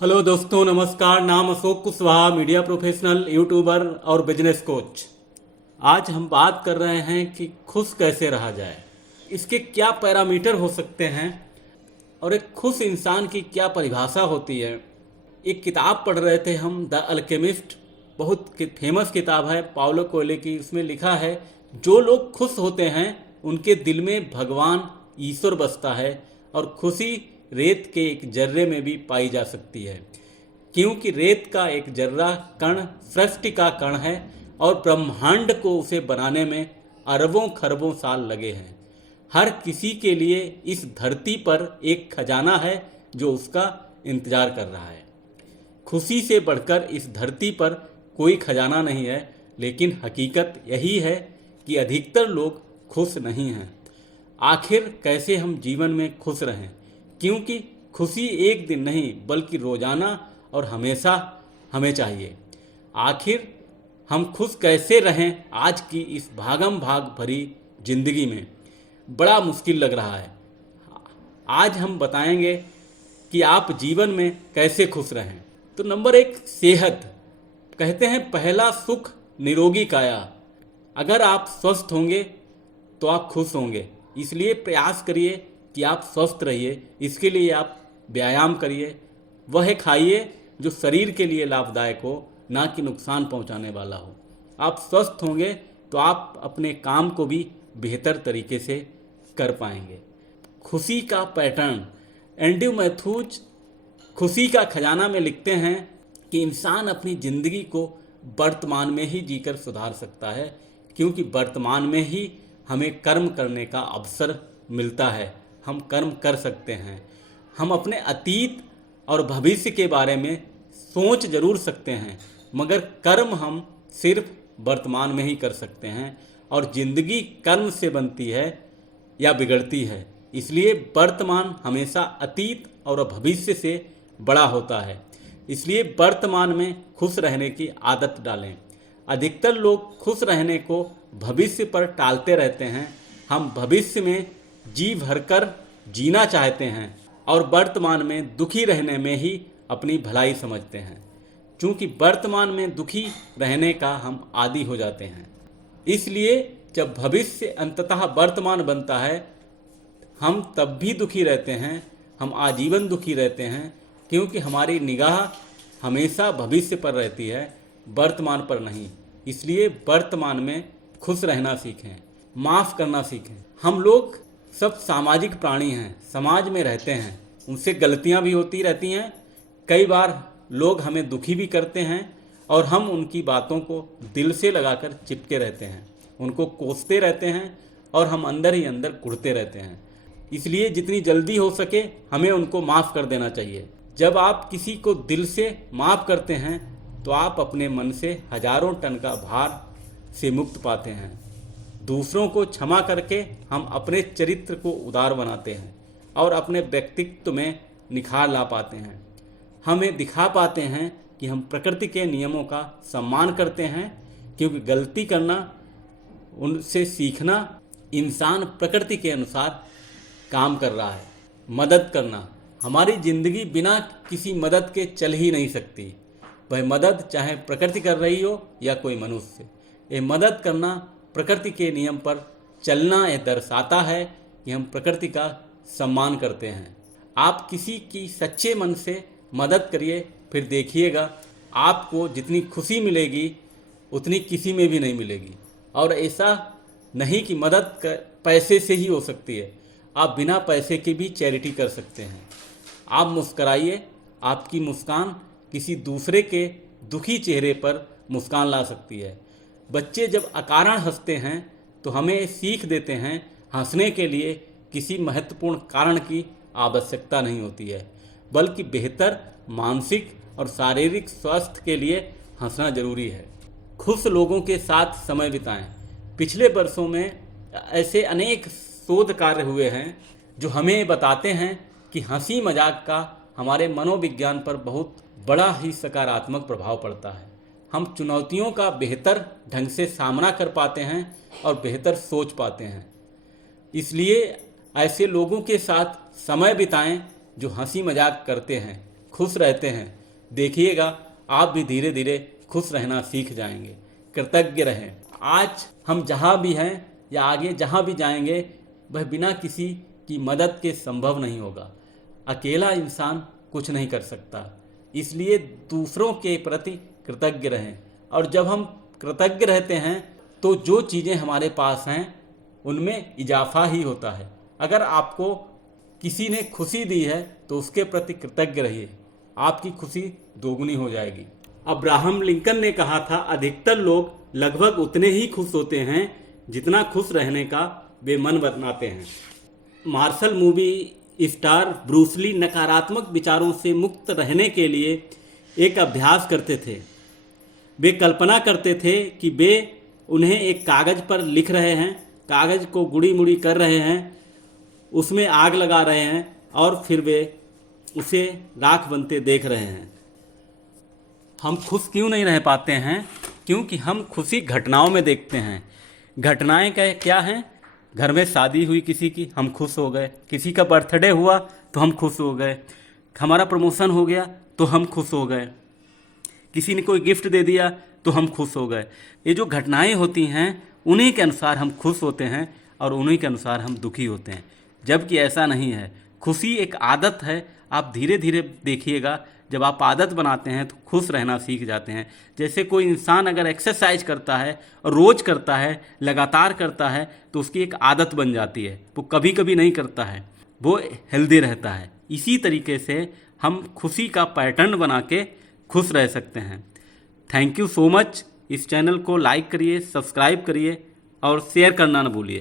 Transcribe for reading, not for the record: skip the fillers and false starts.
Hello दोस्तों, नमस्कार। नाम Ashok Kushwaha, media professional, YouTuber और बिजनेस कोच। आज हम बात कर रहे हैं कि खुश कैसे रहा जाए, इसके क्या पैरामीटर हो सकते हैं और एक खुश इंसान की क्या परिभाषा होती है। एक किताब पढ़ रहे थे हम, द अल्केमिस्ट, बहुत फेमस किताब है पाउलो कोएल्हो की। उसमें लिखा है जो लोग खुश होते हैं उनके दिल में भगवान ईश्वर बसता है और खुशी रेत के एक जर्रे में भी पाई जा सकती है, क्योंकि रेत का एक जर्रा कण सृष्टि का कण है और ब्रह्मांड को उसे बनाने में अरबों खरबों साल लगे हैं। हर किसी के लिए इस धरती पर एक खजाना है जो उसका इंतजार कर रहा है। खुशी से बढ़कर इस धरती पर कोई खजाना नहीं है, लेकिन हकीकत यही है कि अधिकतर लोग खुश नहीं हैं। आखिर कैसे हम जीवन में खुश रहें, क्योंकि खुशी एक दिन नहीं बल्कि रोजाना और हमेशा हमें चाहिए। आखिर हम खुश कैसे रहें आज की इस भागम भाग भरी जिंदगी में? बड़ा मुश्किल लग रहा है। आज हम बताएंगे कि आप जीवन में कैसे खुश रहें। तो नंबर 1, सेहत। कहते हैं पहला सुख निरोगी काया। अगर आप स्वस्थ होंगे तो आप खुश होंगे, इसलिए प्रयास करिए कि आप स्वस्थ रहिए। इसके लिए आप व्यायाम करिए, वह खाइए जो शरीर के लिए लाभदायक हो, ना कि नुकसान पहुंचाने वाला हो। आप स्वस्थ होंगे तो आप अपने काम को भी बेहतर तरीके से कर पाएंगे। खुशी का पैटर्न। एंड्रयू मैथ्यूज खुशी का खजाना में लिखते हैं कि इंसान अपनी जिंदगी को वर्तमान में ही जीकर सुधार सकता है, क्योंकि वर्तमान में ही हमें कर्म करने का अवसर मिलता है। हम कर्म कर सकते हैं। हम अपने अतीत और भविष्य के बारे में सोच जरूर सकते हैं, मगर कर्म हम सिर्फ वर्तमान में ही कर सकते हैं। और जिंदगी कर्म से बनती है या बिगड़ती है, इसलिए वर्तमान हमेशा अतीत और भविष्य से बड़ा होता है। इसलिए वर्तमान में खुश रहने की आदत डालें। अधिकतर लोग खुश रहने को भविष्य पर टालते रहते हैं। हम भविष्य में जी भरकर जीना चाहते हैं और वर्तमान में दुखी रहने में ही अपनी भलाई समझते हैं, क्योंकि वर्तमान में दुखी रहने का हम आदी हो जाते हैं। इसलिए जब भविष्य अंततः वर्तमान बनता है, हम तब भी दुखी रहते हैं, हम आजीवन दुखी रहते हैं, क्योंकि हमारी निगाह हमेशा भविष्य पर रहती है, वर्तमान पर नहीं। इसलिए वर्तमान में खुश रहना सीखें, माफ़ करना सीखें। हम लोग सब सामाजिक प्राणी हैं, समाज में रहते हैं, उनसे गलतियां भी होती रहती हैं। कई बार लोग हमें दुखी भी करते हैं और हम उनकी बातों को दिल से लगाकर चिपके रहते हैं, उनको कोसते रहते हैं और हम अंदर ही अंदर कुढ़ते रहते हैं। इसलिए जितनी जल्दी हो सके हमें उनको माफ़ कर देना चाहिए। जब आप किसी को दिल से माफ़ करते हैं तो आप अपने मन से हजारों टन का भार से मुक्त पाते हैं। दूसरों को क्षमा करके हम अपने चरित्र को उदार बनाते हैं और अपने व्यक्तित्व में निखार ला पाते हैं। हमें दिखा पाते हैं कि हम प्रकृति के नियमों का सम्मान करते हैं, क्योंकि गलती करना, उनसे सीखना, इंसान प्रकृति के अनुसार काम कर रहा है। मदद करना। हमारी जिंदगी बिना किसी मदद के चल ही नहीं सकती। वह मदद चाहे प्रकृति कर रही हो या कोई मनुष्य। ये मदद करना, प्रकृति के नियम पर चलना, यह दर्शाता है कि हम प्रकृति का सम्मान करते हैं। आप किसी की सच्चे मन से मदद करिए, फिर देखिएगा आपको जितनी खुशी मिलेगी उतनी किसी में भी नहीं मिलेगी। और ऐसा नहीं कि मदद पैसे से ही हो सकती है, आप बिना पैसे के भी चैरिटी कर सकते हैं। आप मुस्कराइए, आपकी मुस्कान किसी दूसरे के दुखी चेहरे पर मुस्कान ला सकती है। बच्चे जब अकारण हंसते हैं तो हमें सीख देते हैं हंसने के लिए किसी महत्वपूर्ण कारण की आवश्यकता नहीं होती है, बल्कि बेहतर मानसिक और शारीरिक स्वास्थ्य के लिए हंसना जरूरी है। खुश लोगों के साथ समय बिताएं। पिछले वर्षों में ऐसे अनेक शोध कार्य हुए हैं जो हमें बताते हैं कि हंसी मजाक का हमारे मनोविज्ञान पर बहुत बड़ा ही सकारात्मक प्रभाव पड़ता है। हम चुनौतियों का बेहतर ढंग से सामना कर पाते हैं और बेहतर सोच पाते हैं। इसलिए ऐसे लोगों के साथ समय बिताएं जो हंसी मजाक करते हैं, खुश रहते हैं, देखिएगा आप भी धीरे धीरे खुश रहना सीख जाएंगे। कृतज्ञ रहें। आज हम जहाँ भी हैं या आगे जहाँ भी जाएंगे, वह बिना किसी की मदद के संभव नहीं होगा। अकेला इंसान कुछ नहीं कर सकता, इसलिए दूसरों के प्रति कृतज्ञ रहें। और जब हम कृतज्ञ रहते हैं तो जो चीज़ें हमारे पास हैं उनमें इजाफा ही होता है। अगर आपको किसी ने खुशी दी है तो उसके प्रति कृतज्ञ रहिए, आपकी खुशी दोगुनी हो जाएगी। अब्राहम लिंकन ने कहा था, अधिकतर लोग लगभग उतने ही खुश होते हैं जितना खुश रहने का वे मन बनाते हैं। Martial movie star Bruce Lee नकारात्मक विचारों से मुक्त रहने के लिए एक अभ्यास करते थे। वे कल्पना करते थे कि वे उन्हें एक कागज़ पर लिख रहे हैं, कागज़ को गुड़ी मुड़ी कर रहे हैं, उसमें आग लगा रहे हैं और फिर वे उसे राख बनते देख रहे हैं। हम खुश क्यों नहीं रह पाते हैं? क्योंकि हम खुशी घटनाओं में देखते हैं। घटनाएं क्या हैं? घर में शादी हुई किसी की, हम खुश हो गए। किसी का बर्थडे हुआ तो हम खुश हो गए। हमारा प्रमोशन हो गया तो हम खुश हो गए। किसी ने कोई गिफ्ट दे दिया तो हम खुश हो गए। ये जो घटनाएं होती हैं उन्हीं के अनुसार हम खुश होते हैं और उन्हीं के अनुसार हम दुखी होते हैं, जबकि ऐसा नहीं है। खुशी एक आदत है। आप धीरे धीरे देखिएगा, जब आप आदत बनाते हैं तो खुश रहना सीख जाते हैं। जैसे कोई इंसान अगर एक्सरसाइज करता है और रोज़ करता है, लगातार करता है, तो उसकी एक आदत बन जाती है। वो कभी कभी नहीं करता है, वो हेल्दी रहता है। इसी तरीके से हम खुशी का पैटर्न बना के खुश रह सकते हैं। Thank you so much. इस चैनल को लाइक करिए, सब्सक्राइब करिए और शेयर करना ना भूलिए।